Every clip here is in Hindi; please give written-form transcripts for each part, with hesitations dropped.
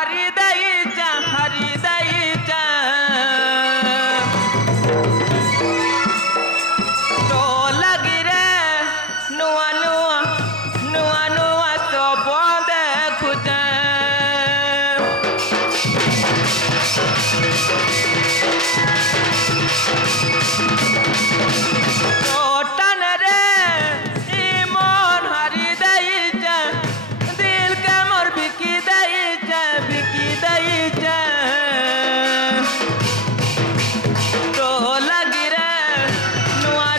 हरि दई तो लगी रे नुआ सब देखुचे टन रे मन हरि दई दिल के मोर बिकी दई तो लगी रे नुआ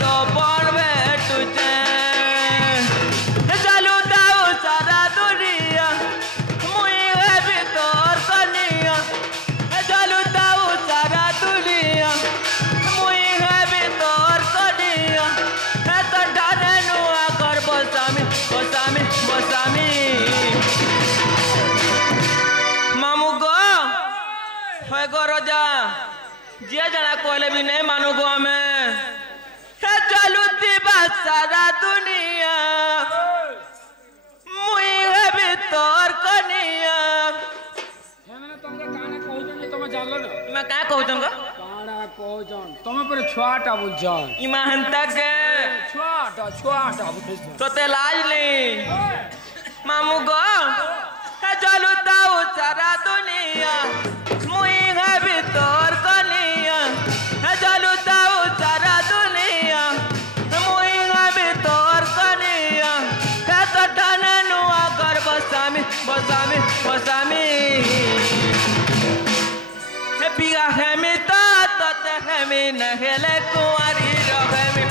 सब बेटुचे चलू दाऊ सारा दुनिया मुई है भीतर कनिया चलू दाऊ सारा दुनिया मुई है भीतर कनिया तो डाने नुआ कर बसामी मामू गो है गो रजा जे जना कहले भी नहीं मानू गो हमें चलू दिबा सारा दुनिया मुई है भीतर कनिया मैं क्या कहूँ तमे पर छुआटा बुझन इमा हंता के छुआटा तो ते लाज नहीं मामू गो चलू दाऊ सारा दुनिया मुई है भीतर कनिया चलू दाऊ सारा दुनिया मुई है भीतर कनिया तो डाने नुआ कर बसामी बिगा है मी तो है मी नहले कुंवारी रहे मी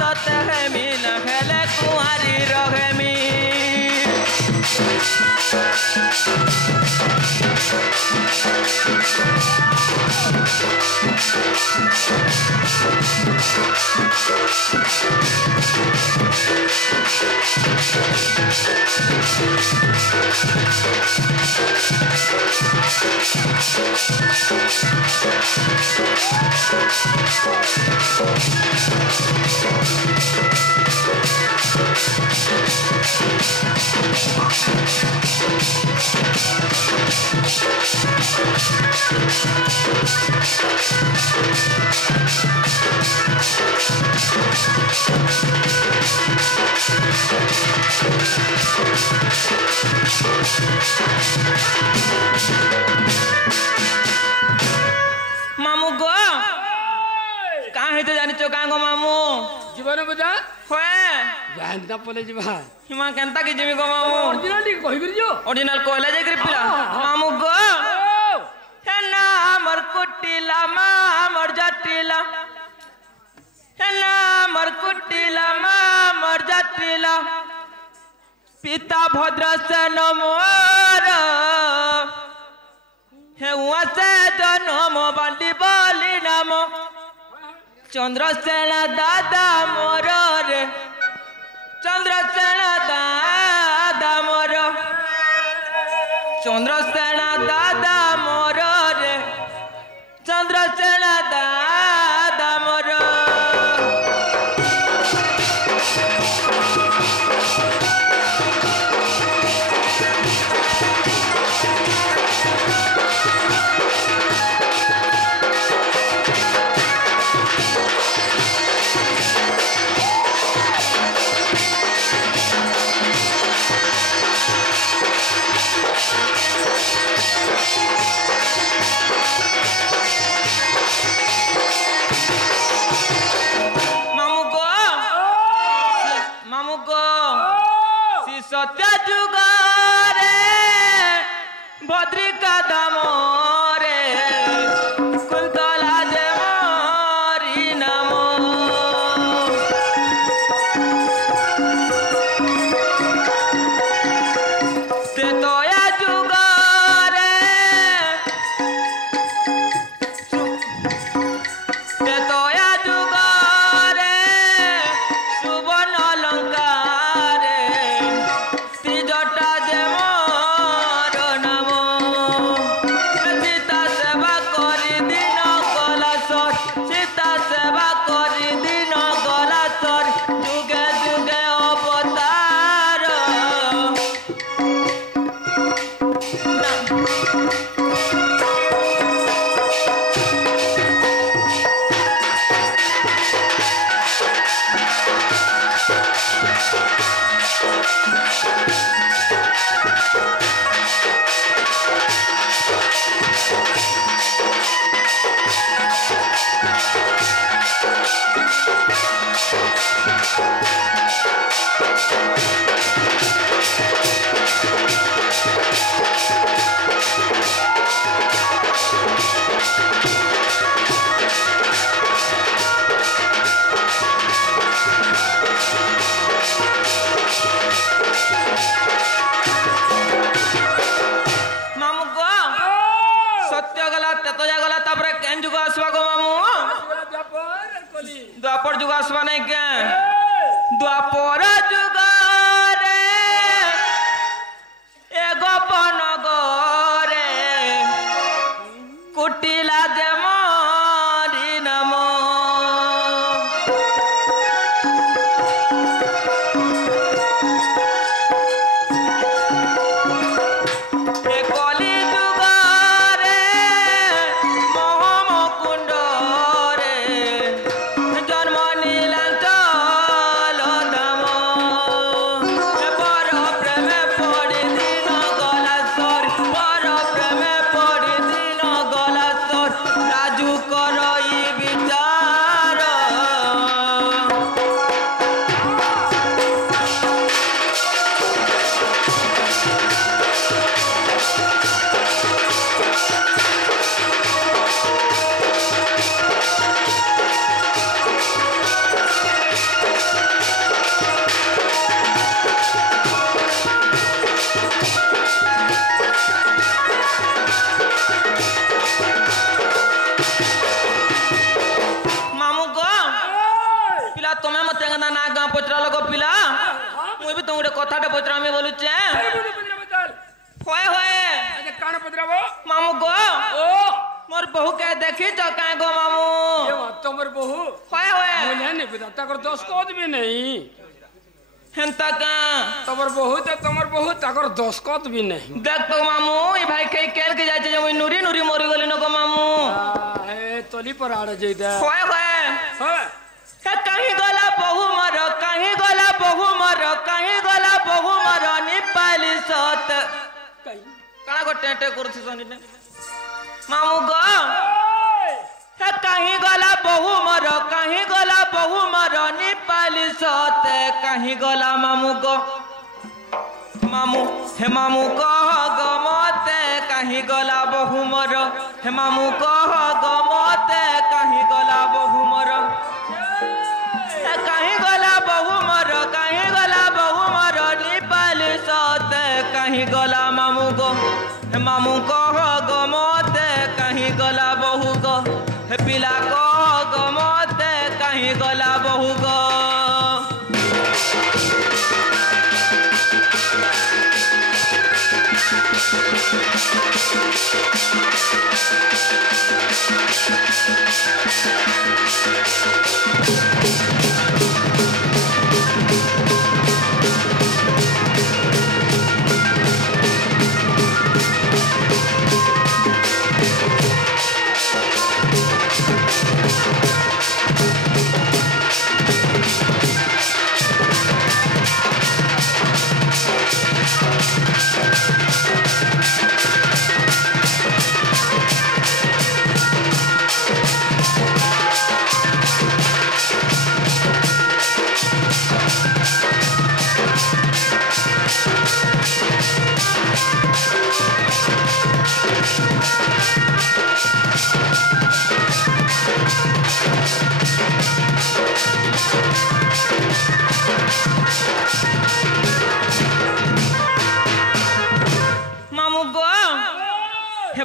तो है मी नहले कुंवारी रहे मी मामू गो कहाँ है तो जानी चौका गो मामू जीवन बजा होए जानता पले जीवा हिमा केनता की जिमी गो मामू ओरिजिनल कहि करियो ओरिजिनल कोला जे कर पिला मामू गो है ना हमर कुटिला मामर जटिला है ना हमर कुटिला मामर जटिला पिता भद्र से नमोर हे उसे जन्म बांडी बोली नाम चंद्रसेना दादा मोर रे चंद्रसेना दादा मोर चंद्रसेना दादा मोर रे चंद्रसेना दादा मोर सत्य जुगारे भद्रिका दामोरे कुंतला जे मोरी नमो ते तोया जुगारे ते तोया जुगारे सुबन अलंकारे द्वापर जुग आसवा नहीं के द्वापर जुग रे एगो पनगरे कुटिला दे मोरी नमो कथाटे पचरा में बोलुचे होय होय अरे कान पदरावो मामू गो ओ मोर बहू के देखी जो काहे गो मामू ये बात तो मोर बहू होय होय मुझे नहीं पता तकर दोस्त कोद भी नहीं हेंता का तमर बहू तो तमर बहू तकर दोस्त कोद भी नहीं देख तो मामू ई भाई कई केल के जाय जे नुरी नुरी मोरी गली न गो मामू ए तोली पर आड़ जइदा होय होय होय कहीं गला बहु मर कहीं गला बहु मर कहीं गला बहु मर निपाली सत कणा को टेटे करथि सनी ने मामू गो कहीं गला बहु मर कहीं गला बहु मर निपाली सत कहीं गला मामू गो मामू हे मामू कह ग मते कहीं गला बहु मर हे मामू कह ग मते कहीं गला बहु मर कहीं गला बहु मर कहीं गला बहु मर निपाली सत कहीं गला मामू गो हे मामू कह ग मते कहीं गला बहु गो हे पिला कह ग मते कहीं गला बहु गो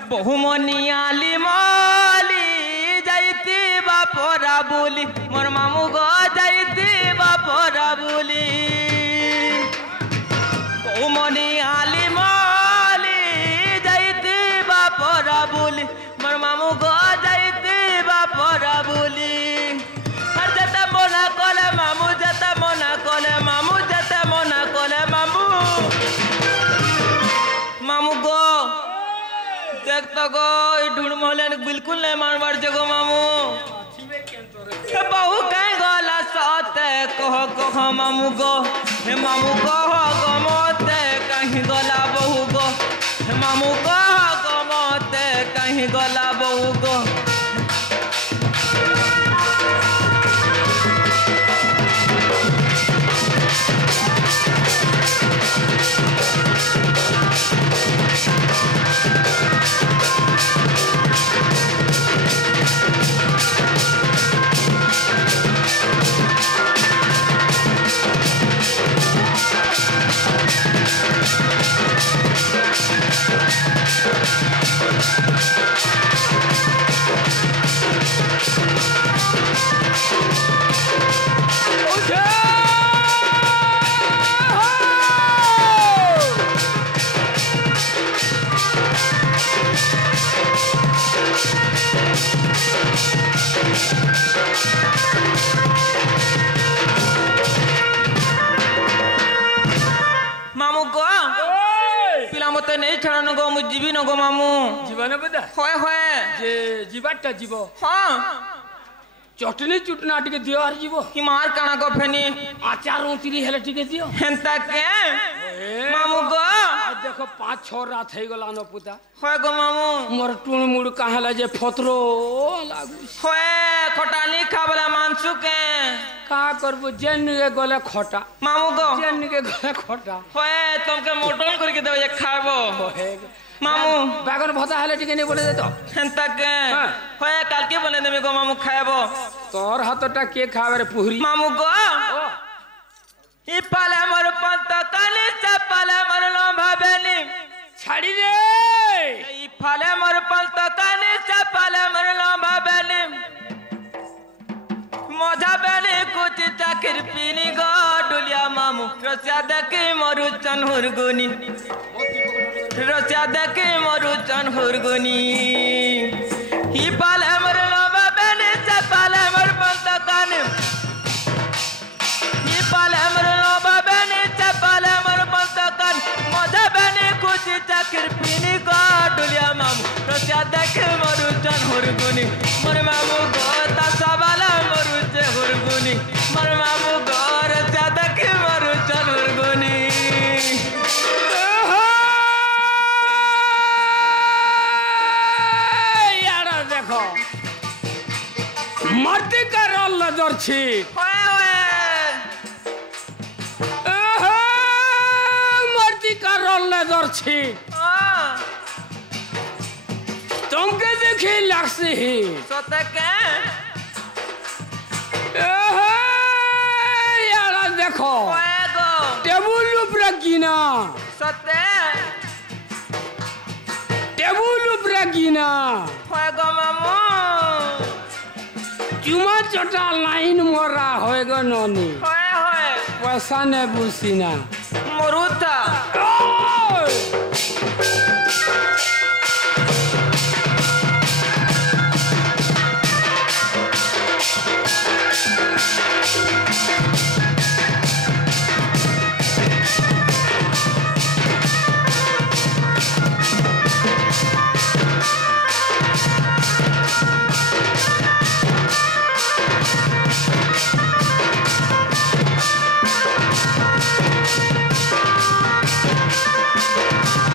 बहुमनियाली माली जाइती बापरा बोली मोर मामू गो जाइती बापरा बोली बहुमनियाली माली जाइती बापरा बोली मोर मामू गो जाइती बापरा बोली हर जता मना कोले मामू जता मना कोले मामू जता मना कोले मामू मामू गो देख तो गो ढूंढ मोहले बिल्कुल नहीं मानवार जगो मामू बहु कहीं गोला सते को कह मामू गो हे मामू कह गो मते कहीं गला बहु गो हे मामू कह गो मते कहीं गला बहु गो मामू को पिला मते नहीं छाड़न गो मु जीवी न गो मामू जीवन बदा होए जे जीवाटा जीव हाँ चटनी चुटना टिके दियो आर जीव कि मार काना गो फेनी आचार उतरी हेले टिके दियो हेंता के मामू गो देखो 5-6 रात हे गला न पुता होए गो मामू मोर टुण मुड़ काहला जे फतरो लागु होए खटानी खाबला मांसू के का करबो जेन के गले खटा मामू गो जेन के गले खटा होए तुमके मोटन करके देबे खाबो मामू बागन भता हेले टिके नहीं बोले दे तो हेंता के होए काल के बने देबे गो मामू खाबो तोर हाथटा के खावे रे पुहरी मामू गो ई पाले मोर पंत काली से पाले मोर लो भाबेनी छाड़ी दे ई पाले मोर पंत काली से पाले मोर लो भाबेनी मजा बेनी कुछ चाकिर पीनी गो डुलिया मामू रसिया देखी मोरू चन हुरगुनी रसिया देखी मोरू चन हुरगुनी ई पाले मोर लो भाबेनी से पाले मोर पंत काली पाले मर लो बाबेनी चपाले मर पंतकन मजा बेनी खुशी चाकिर पीनी को डुलिया मामू रसिया देखे मरु चन हुरगुनी मर मामू गो तसबाला मरु चे हुरगुनी मर मामू गो रसिया देखे मरु चन हुरगुनी यार देखो मर्दी का रोल नजर छी छी तुमके देखी लगसी सते के यारा देखो टेबुल ऊपर गिना सते टेबुल ऊपर गिना होएगो मामू चुमा चटा लाइन मोरा होएगो ननी होए पैसा ने बुसीना मरुता